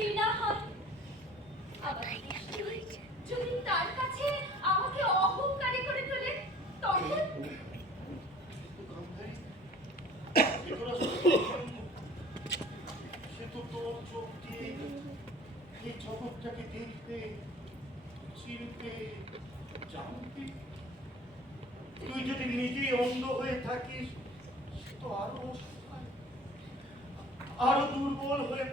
ঘৃণা হয়। আবার যদি তার কাছে আমাকে অহংকারী করে তোলে তখন সে তো তোর চোখ দিয়ে এই জগৎটাকে দেখবে, চিনতে, জানতে। তুই যদি নিজেই অন্ধ হয়ে থাকিস তো আরো দুর্বল হয়ে